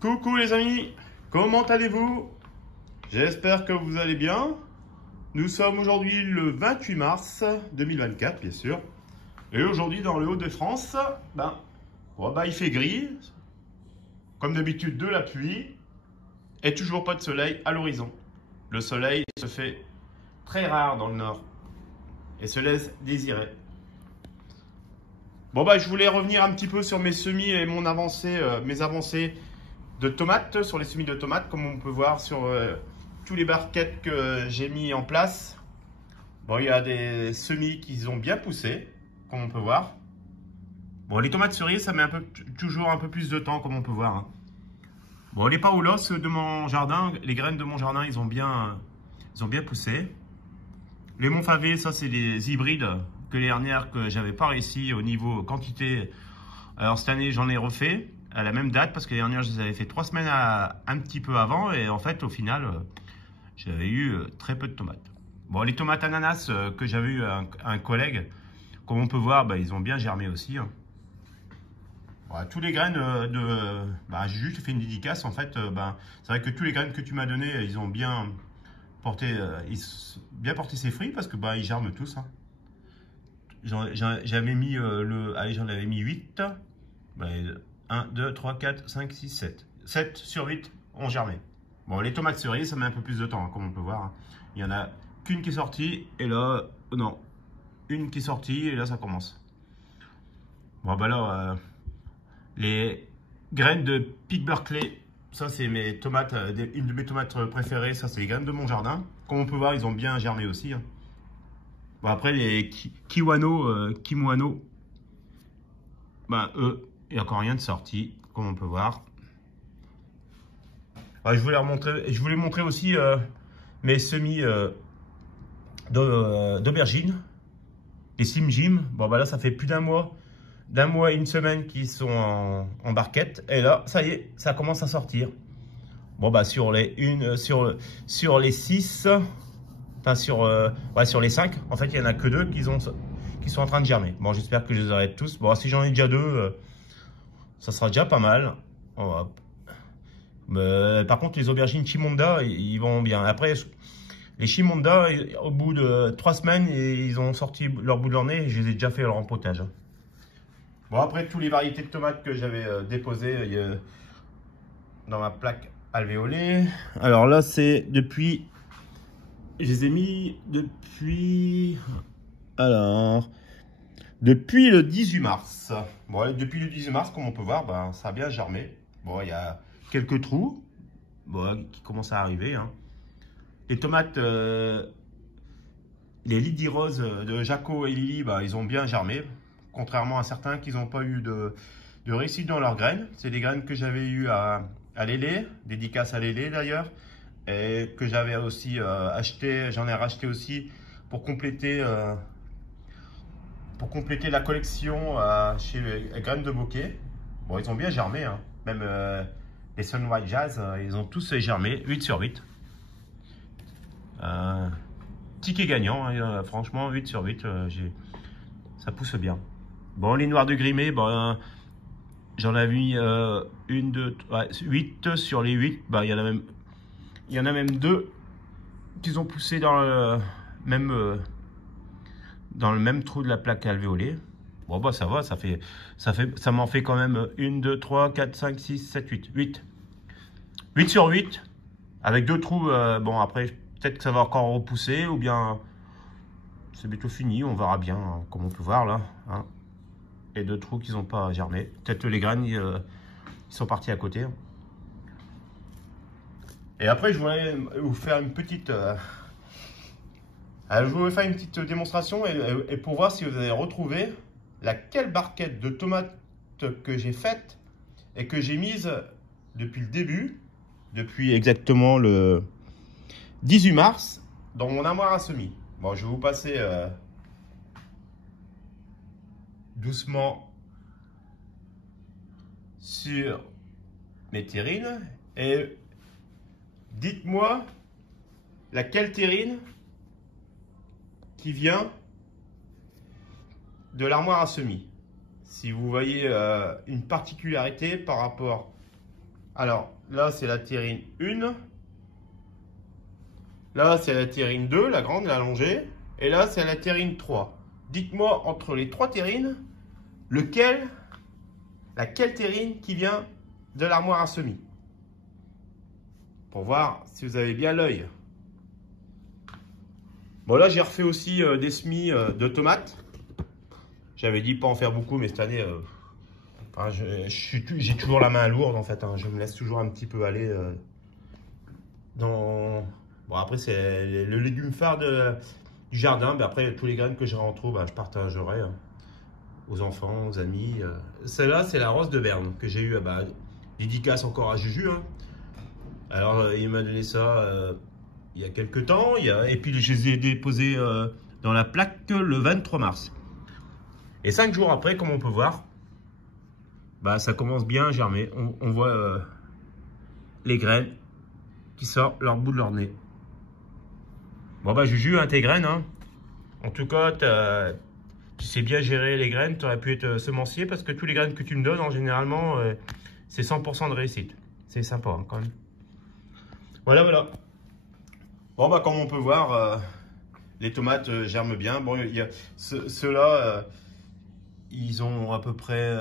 Coucou les amis, comment allez-vous? J'espère que vous allez bien. Nous sommes aujourd'hui le 28 mars 2024, bien sûr. Et aujourd'hui, dans le Hauts-de-France, il fait gris. Comme d'habitude, de la pluie. Et toujours pas de soleil à l'horizon. Le soleil se fait très rare dans le nord. Et se laisse désirer. Je voulais revenir un petit peu sur mes semis et mes avancées de tomates, sur les semis de tomates, comme on peut voir sur tous les barquettes que j'ai mis en place. Il y a des semis qui ont bien poussé, comme on peut voir. Les tomates cerises, ça met toujours un peu plus de temps, comme on peut voir. Les paolos de mon jardin, les graines de mon jardin, ils ont bien poussé. Les Montfavet, ça c'est des hybrides que les dernières que j'avais pas réussi au niveau quantité. Alors cette année, j'en ai refait à la même date parce que les dernières, je les avais fait 3 semaines un petit peu avant et en fait, au final, j'avais eu très peu de tomates. Les tomates ananas que j'avais eu un collègue, comme on peut voir, ils ont bien germé aussi. Tous les graines j'ai juste fait une dédicace. En fait, c'est vrai que tous les graines que tu m'as donné, ils ont bien porté ses fruits parce que ils germent tous. J'avais mis j'en avais mis 8. 1, 2, 3, 4, 5, 6, 7. 7 sur 8 ont germé. Les tomates cerises, ça met un peu plus de temps, comme on peut voir. Il y en a qu'une qui est sortie, et là, non, une qui est sortie, et là, ça commence. Les graines de Pig Berkeley, ça, c'est mes tomates, une de mes tomates préférées. Ça, c'est les graines de mon jardin. Comme on peut voir, ils ont bien germé aussi. Après, les Kimono, eux, il n'y a encore rien de sorti, comme on peut voir. Je voulais montrer aussi mes semis d'aubergines, les Slim Jim. Là, ça fait plus d'un mois et une semaine qu'ils sont en barquette. Et là, ça y est, ça commence à sortir. Sur les 6, enfin sur les 5, en fait, il n'y en a que 2 qui sont en train de germer. J'espère que je les aurai tous. Si j'en ai déjà 2, ça sera déjà pas mal. Par contre, les aubergines Chimonda, ils vont bien. Après, les Chimonda, au bout de 3 semaines, ils ont sorti leur bout de leur nez et je les ai déjà fait leur rempotage. Après, toutes les variétés de tomates que j'avais déposées dans ma plaque alvéolée. Alors là, c'est depuis... Je les ai mis depuis... Alors... Depuis le 18 mars. Depuis le 18 mars, comme on peut voir, ça a bien germé. Il y a quelques trous qui commencent à arriver. Les tomates, les Lydie Rose de Jaco et Lily, ils ont bien germé. Contrairement à certains qui n'ont pas eu de réussite dans leurs graines. C'est des graines que j'avais eu à Lélé, dédicace à Lélé d'ailleurs. Et que j'avais aussi acheté, j'en ai racheté aussi pour compléter la collection chez les graines de bokeh. Ils ont bien germé. Même les Sun White Jazz, ils ont tous germé. 8 sur 8. Ticket gagnant. Franchement, 8 sur 8. Ça pousse bien. Les noirs de Grimé, j'en avais mis 8 sur les 8. Il y en a même 2 qui ont poussé dans le même trou de la plaque alvéolée. Ça va, ça m'en fait quand même 1, 2, 3, 4, 5, 6, 7, 8. 8 sur 8, avec 2 trous. Après, peut-être que ça va encore repousser, ou bien c'est bientôt fini, on verra bien, comme on peut voir là. Et 2 trous qui n'ont pas germé. Peut-être les graines, ils sont partis à côté. Et après, je voulais vous faire une petite... je voulais faire une petite démonstration et pour voir si vous avez retrouvé laquelle barquette de tomates que j'ai faite et que j'ai mise depuis le début, depuis exactement le 18 mars, dans mon armoire à semis. Je vais vous passer doucement sur mes terrines et dites-moi laquelle terrine qui vient de l'armoire à semis. Si vous voyez une particularité par rapport Alors, là, c'est la terrine 1. Là, c'est la terrine 2, la grande, la allongée. Et là, c'est la terrine 3. Dites-moi, entre les 3 terrines, laquelle terrine qui vient de l'armoire à semis? Pour voir si vous avez bien l'œil. Bon, là, j'ai refait aussi des semis de tomates. J'avais dit pas en faire beaucoup, mais cette année, enfin, j'ai toujours la main lourde en fait. Hein. Je me laisse toujours un petit peu aller dans. Bon, après, c'est le légume phare du jardin. Mais après, tous les graines que je retrouve, bah, je partagerai aux enfants, aux amis. Celle-là, c'est la rose de Berne que j'ai eu. Bah, dédicace encore à Juju. Hein. Alors, il m'a donné ça il y a quelques temps. Et puis, je les ai déposés dans la plaque le 23 mars. Et 5 jours après, comme on peut voir, bah, ça commence bien à germer. On voit les graines qui sortent leur bout de leur nez. Bon bah Juju, hein, tes graines. Hein. En tout cas, tu sais bien gérer les graines. Tu aurais pu être semencier parce que tous les graines que tu me donnes, en généralement, c'est 100% de réussite. C'est sympa hein, quand même. Voilà, voilà. Bon bah comme on peut voir, les tomates germent bien. Bon, il y a ceux-là... ils ont à peu près...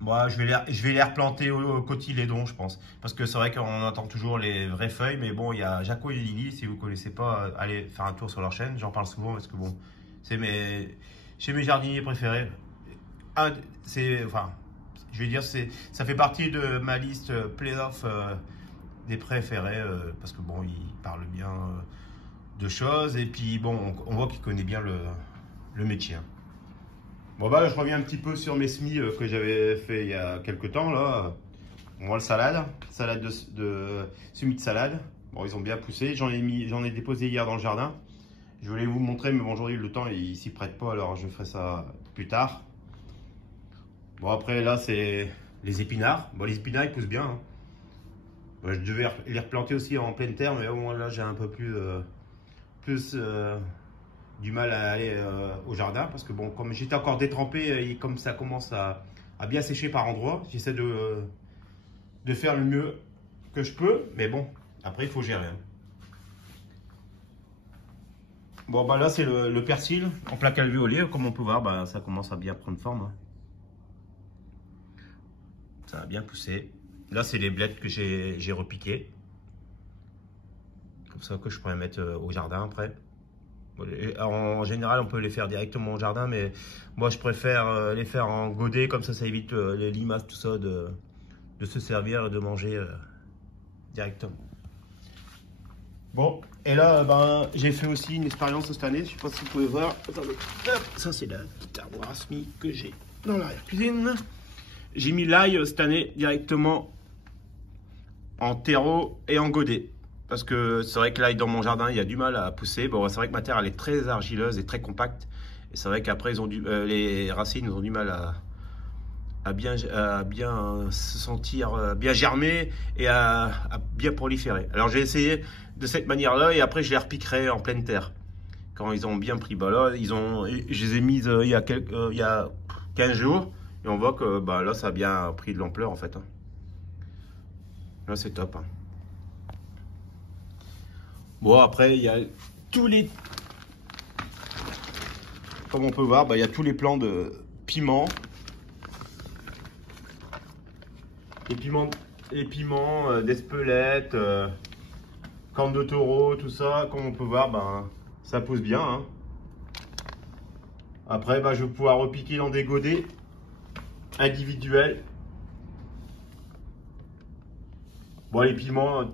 moi, je vais les replanter au cotylédon, je pense. Parce que c'est vrai qu'on entend toujours les vraies feuilles. Mais bon, il y a Jaco et Lily. Si vous ne connaissez pas, allez faire un tour sur leur chaîne. J'en parle souvent parce que bon, c'est chez mes jardiniers préférés. Enfin, je vais dire, ça fait partie de ma liste playoff des préférés. Parce que bon, il parle bien de choses. Et puis bon, on voit qu'il connaît bien le métier. Hein. Bon bah je reviens un petit peu sur mes semis que j'avais fait il y a quelques temps là. On voit le salade de semis de salade. Bon ils ont bien poussé, j'en ai déposé hier dans le jardin. Je voulais vous montrer mais bon aujourd'hui le temps il s'y prête pas alors je ferai ça plus tard. Bon après là c'est les épinards. Bon les épinards ils poussent bien. Hein. Bon, je devais les replanter aussi en pleine terre mais au moins là j'ai un peu plus du mal à aller au jardin parce que bon comme j'étais encore détrempé et comme ça commence à bien sécher par endroits, j'essaie de faire le mieux que je peux mais bon après il faut gérer. Hein. Bon bah là c'est le persil en plaque alvéolée comme on peut voir bah, ça commence à bien prendre forme. Hein. Ça a bien poussé. Là c'est les blettes que j'ai repiquées comme ça que je pourrais mettre au jardin après. En général, on peut les faire directement au jardin, mais moi, je préfère les faire en godet, comme ça évite les limaces, tout ça, de se servir et de manger directement. Bon, et là, ben, j'ai fait aussi une expérience cette année, je ne sais pas si vous pouvez voir. Attendez, hop, ça c'est la petite armoire à semis que j'ai dans l'arrière-cuisine. J'ai mis l'ail cette année directement en terreau et en godet. Parce que c'est vrai que l'ail dans mon jardin, il y a du mal à pousser. Bon, c'est vrai que ma terre, elle est très argileuse et très compacte. Et c'est vrai qu'après, les racines ont du mal à bien se sentir, bien germer et à bien proliférer. Alors, j'ai essayé de cette manière-là et après, je les repiquerai en pleine terre. Quand ils ont bien pris, bah là, je les ai mises il y a 15 jours. Et on voit que bah, là, ça a bien pris de l'ampleur en fait. Hein. Là, c'est top. Hein. Bon, après, il y a tous les... Comme on peut voir, bah, il y a tous les plants de piments. Les piments, d'Espelette, corne de taureau, tout ça. Comme on peut voir, bah, ça pousse bien. Hein. Après, bah, je vais pouvoir repiquer dans des godets individuels. Bon, les piments...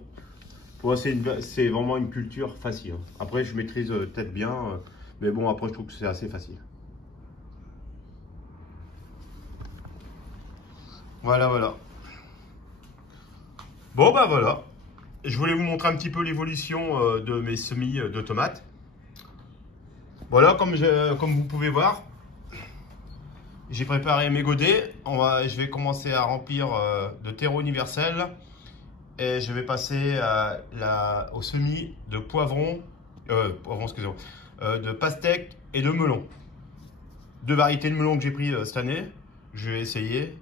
Ouais, c'est vraiment une culture facile. Après, je maîtrise peut-être bien, mais bon, après, je trouve que c'est assez facile. Voilà, voilà. Bon, bah voilà. Je voulais vous montrer un petit peu l'évolution de mes semis de tomates. Voilà, comme vous pouvez voir, j'ai préparé mes godets. Je vais commencer à remplir de terreau universel. Et je vais passer au semis de poivrons, excusez-moi, de pastèques et de melons. 2 variétés de melons que j'ai pris cette année, je vais essayer.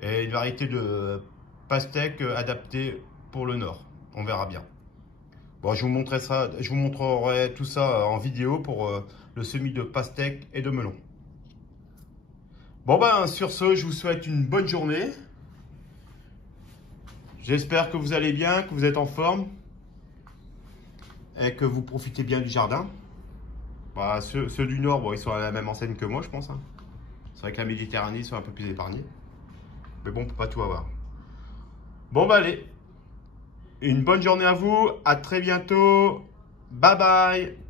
Et une variété de pastèque adapté pour le nord. On verra bien. Bon, je vous montrerai ça, je vous montrerai tout ça en vidéo pour le semis de pastèque et de melon. Bon ben, sur ce, je vous souhaite une bonne journée. J'espère que vous allez bien, que vous êtes en forme et que vous profitez bien du jardin. Bah, ceux du Nord, bon, ils sont à la même enseigne que moi, je pense. Hein. C'est vrai que la Méditerranée, ils sont un peu plus épargnés. Mais bon, on peut pas tout avoir. Bon, bah allez. Une bonne journée à vous. À très bientôt. Bye bye.